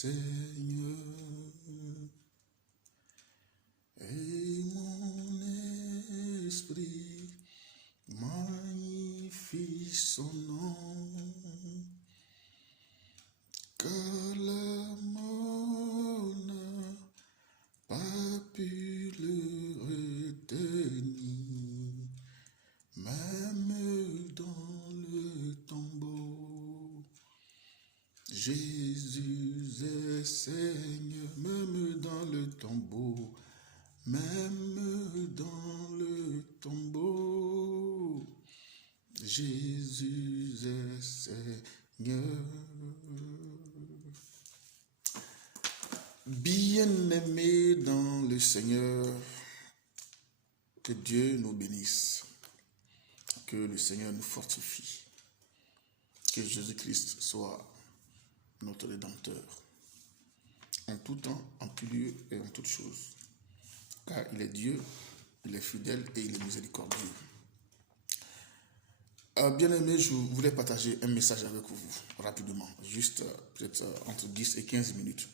Seigneur, et mon esprit magnifie son nom, car la mort n'a pas pu le retenir, même dans le tombeau. Jésus est Seigneur, même dans le tombeau, même dans le tombeau. Jésus est Seigneur. Bien-aimés dans le Seigneur, que Dieu nous bénisse, que le Seigneur nous fortifie, que Jésus-Christ soit notre Rédempteur, en tout temps, en tout lieu et en toutes choses. Car il est Dieu, il est fidèle et il est miséricordieux. Bien-aimés, je voulais partager un message avec vous, rapidement, juste peut-être entre 10 et 15 minutes.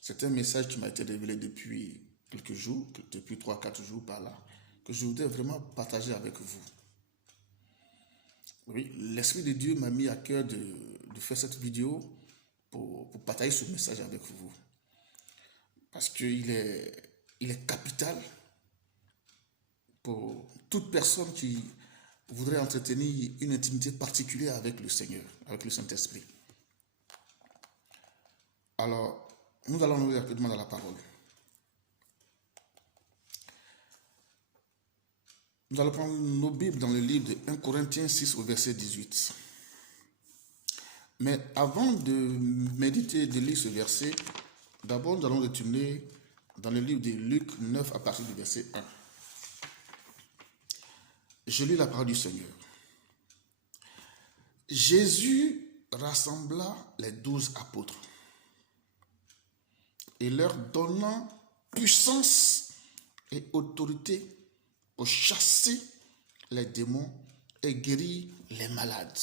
C'est un message qui m'a été révélé depuis quelques jours, depuis 3-4 jours par là, que je voudrais vraiment partager avec vous. Oui, l'Esprit de Dieu m'a mis à cœur de faire cette vidéo pour partager ce message avec vous. Parce qu'il est capital pour toute personne qui voudrait entretenir une intimité particulière avec le Seigneur, avec le Saint-Esprit. Alors, nous allons nous rapidement dans la parole. Nous allons prendre nos Bibles dans le livre de 1 Corinthiens 6 au verset 18. Mais avant de méditer, de lire ce verset, d'abord nous allons retourner dans le livre de Luc 9 à partir du verset 1. Je lis la parole du Seigneur. Jésus rassembla les 12 apôtres et leur donna puissance et autorité pour chasser les démons et guérir les malades.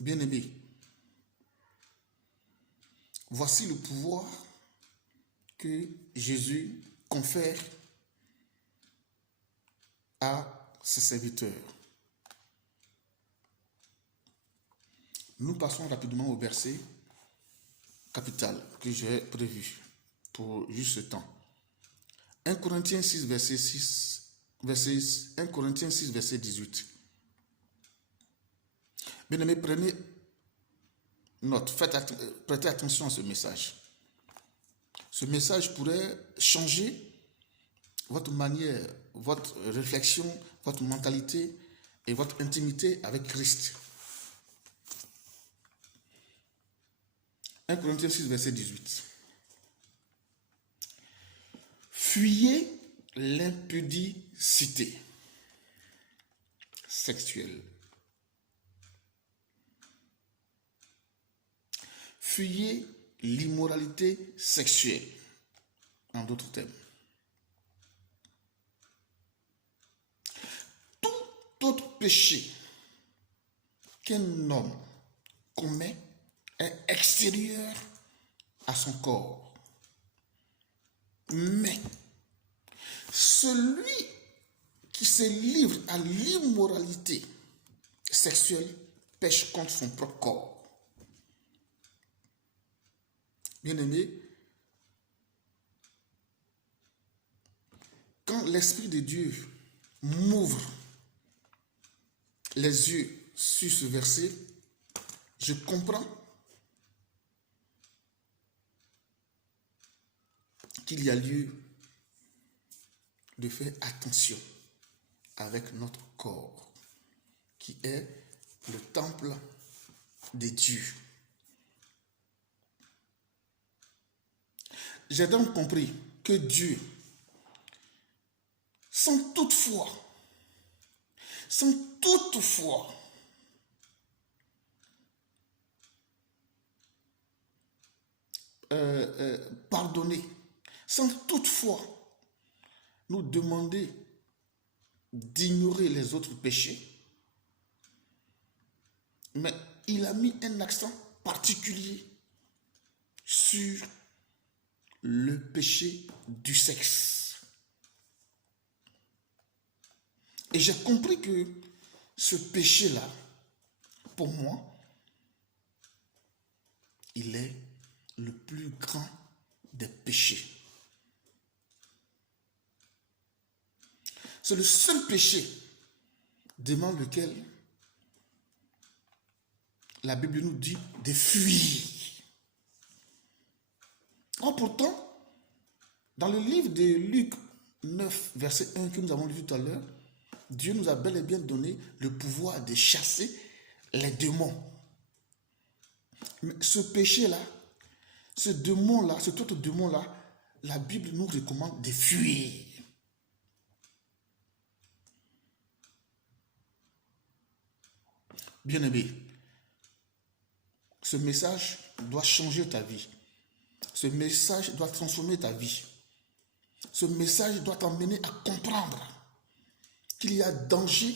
Bien-aimés, voici le pouvoir que Jésus confère à ses serviteurs. Nous passons rapidement au verset capital que j'ai prévu pour juste ce temps. 1 Corinthiens 6, verset 18. Bien-aimés, prenez note, prêtez attention à ce message. Ce message pourrait changer votre manière, votre réflexion, votre mentalité et votre intimité avec Christ. 1 Corinthiens 6, verset 18. Fuyez l'impudicité sexuelle. Fuyez l'immoralité sexuelle, en d'autres termes. Tout autre péché qu'un homme commet est extérieur à son corps. Mais celui qui se livre à l'immoralité sexuelle pêche contre son propre corps. Bien-aimé, quand l'Esprit de Dieu m'ouvre les yeux sur ce verset, je comprends qu'il y a lieu de faire attention avec notre corps, qui est le temple de Dieu. J'ai donc compris que Dieu, sans toutefois pardonner, sans toutefois nous demander d'ignorer les autres péchés, mais il a mis un accent particulier sur le péché du sexe. Et j'ai compris que ce péché-là, pour moi, il est le plus grand des péchés. C'est le seul péché devant lequel la Bible nous dit de fuir. Or pourtant, dans le livre de Luc 9, verset 1 que nous avons lu tout à l'heure, Dieu nous a bel et bien donné le pouvoir de chasser les démons. Mais ce péché-là, ce démon-là, cet autre démon-là, la Bible nous recommande de fuir. Bien-aimé, ce message doit changer ta vie. Ce message doit transformer ta vie. Ce message doit t'emmener à comprendre qu'il y a danger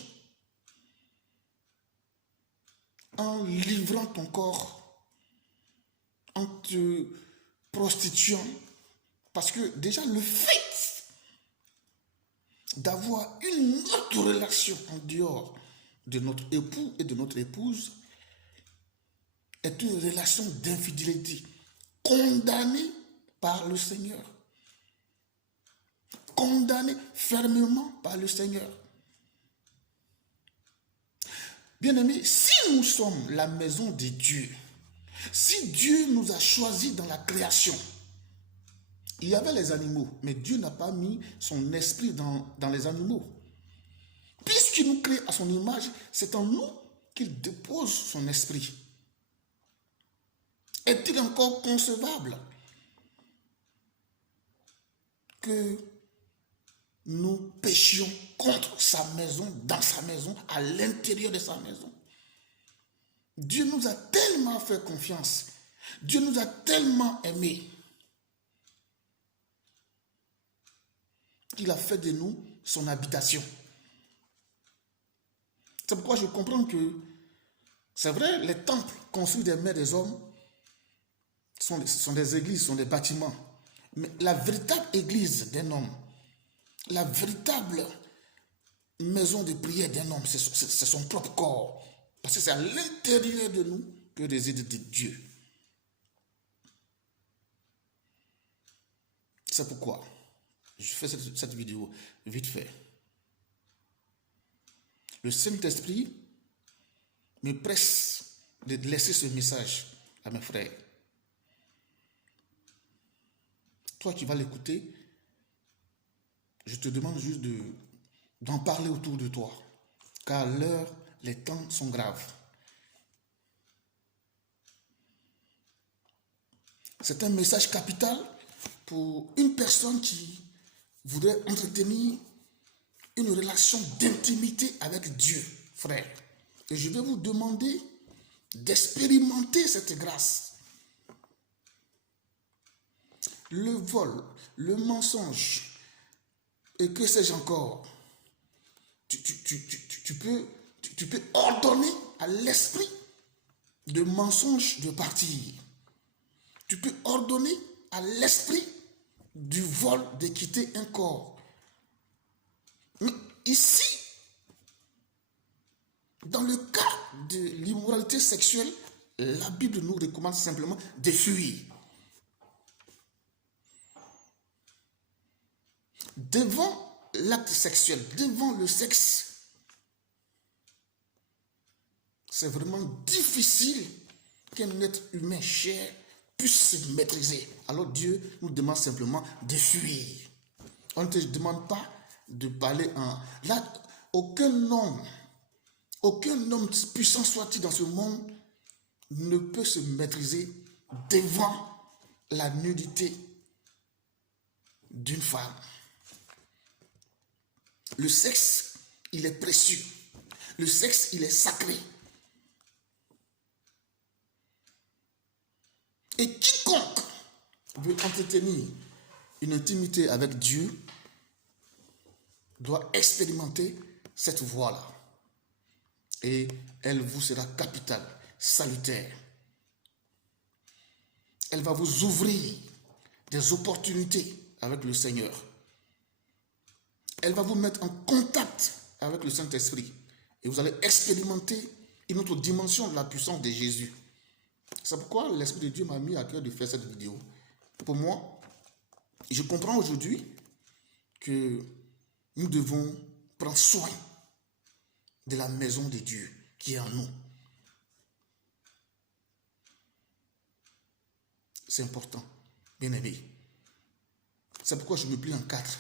en livrant ton corps, en te prostituant. Parce que déjà le fait d'avoir une autre relation en dehors de notre époux et de notre épouse est une relation d'infidélité condamnée par le Seigneur. Condamnée fermement par le Seigneur. Bien-aimés, si nous sommes la maison de Dieu, si Dieu nous a choisis dans la création, il y avait les animaux, mais Dieu n'a pas mis son esprit dans les animaux. Puisqu'il nous crée à son image, c'est en nous qu'il dépose son esprit. Est-il encore concevable que nous péchions contre sa maison, dans sa maison, à l'intérieur de sa maison? Dieu nous a tellement fait confiance. Dieu nous a tellement aimés qu'il a fait de nous son habitation. C'est pourquoi je comprends que, c'est vrai, les temples construits des mains des hommes sont des églises, sont des bâtiments. Mais la véritable église d'un homme, la véritable maison de prière d'un homme, c'est son propre corps. Parce que c'est à l'intérieur de nous que réside Dieu. C'est pourquoi je fais cette vidéo vite fait. Le Saint-Esprit me presse de laisser ce message à mes frères. Toi qui vas l'écouter, je te demande juste d'en parler autour de toi. Car l'heure, les temps sont graves. C'est un message capital pour une personne qui voudrait entretenir une relation d'intimité avec Dieu, frère. Et je vais vous demander d'expérimenter cette grâce. Le vol, le mensonge, et que sais-je encore, tu peux ordonner à l'esprit de mensonge de partir. Tu peux ordonner à l'esprit du vol de quitter un corps. Mais ici, dans le cas de l'immoralité sexuelle, la Bible nous recommande simplement de fuir. Devant l'acte sexuel, devant le sexe, c'est vraiment difficile qu'un être humain cher puisse se maîtriser. Alors Dieu nous demande simplement de fuir. On ne te demande pas de parler en... Là, aucun homme puissant soit-il dans ce monde ne peut se maîtriser devant la nudité d'une femme. Le sexe, il est précieux. Le sexe, il est sacré. Et quiconque veut entretenir une intimité avec Dieu doit expérimenter cette voie-là. Et elle vous sera capitale. salutaire. Elle va vous ouvrir des opportunités avec le Seigneur. Elle va vous mettre en contact avec le Saint-Esprit. Et vous allez expérimenter une autre dimension de la puissance de Jésus. C'est pourquoi l'Esprit de Dieu m'a mis à cœur de faire cette vidéo. Pour moi, je comprends aujourd'hui que nous devons prendre soin de la maison de Dieu qui est en nous. C'est important, bien aimé. C'est pourquoi je me plie en 4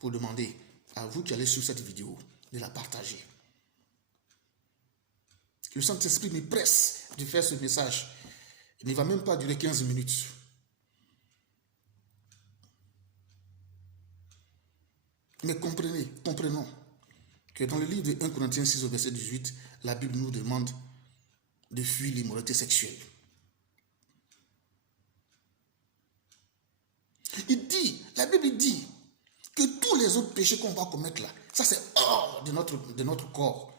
pour demander à vous qui allez sur cette vidéo de la partager. Le Saint-Esprit me presse de faire ce message. Il ne va même pas durer 15 minutes. Mais comprenons que dans le livre de 1 Corinthiens 6 au verset 18, la Bible nous demande de fuir l'immoralité sexuelle. La Bible dit que tous les autres péchés qu'on va commettre là, ça c'est hors de notre corps.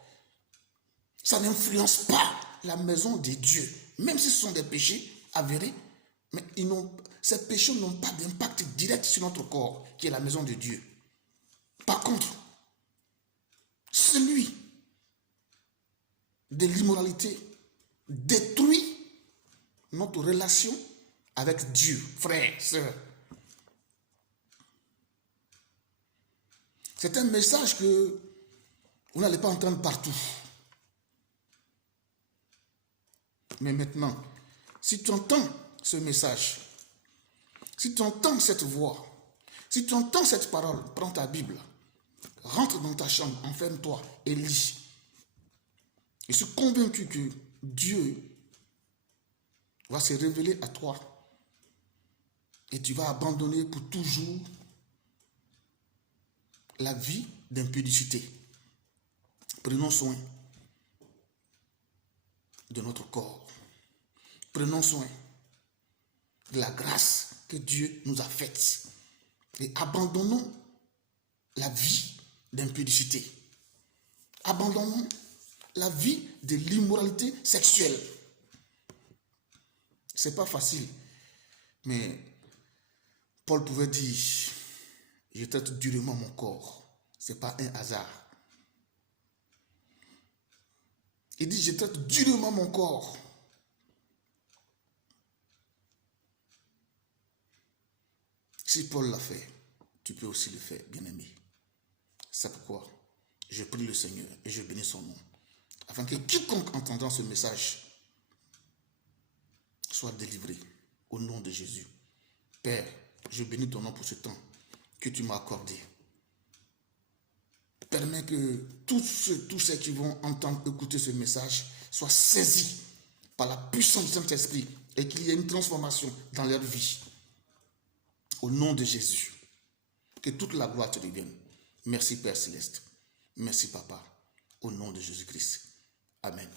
Ça n'influence pas la maison de Dieu. Même si ce sont des péchés avérés, mais ces péchés n'ont pas d'impact direct sur notre corps, qui est la maison de Dieu. Par contre, celui de l'immoralité détruit notre relation avec Dieu, frère, sœur. C'est un message que vous n'allez pas entendre partout. Mais maintenant, si tu entends ce message, si tu entends cette voix, si tu entends cette parole, prends ta Bible, rentre dans ta chambre, enferme-toi et lis. Je suis convaincu que Dieu va se révéler à toi et tu vas abandonner pour toujours la vie d'impudicité. Prenons soin de notre corps. Prenons soin de la grâce que Dieu nous a faite et abandonnons la vie d'impudicité. Abandonnons la vie de l'immoralité sexuelle. C'est pas facile, mais Paul pouvait dire, je traite durement mon corps. C'est pas un hasard. Il dit, je traite durement mon corps. Si Paul l'a fait, tu peux aussi le faire, bien-aimé. C'est pourquoi je prie le Seigneur et je bénis son nom, afin que quiconque entendant ce message soit délivré au nom de Jésus. Père, je bénis ton nom pour ce temps que tu m'as accordé. Permets que tous ceux qui vont entendre, écouter ce message soient saisis par la puissance du Saint-Esprit et qu'il y ait une transformation dans leur vie. Au nom de Jésus, que toute la gloire te revienne. Merci Père Céleste. Merci Papa. Au nom de Jésus-Christ. Amen.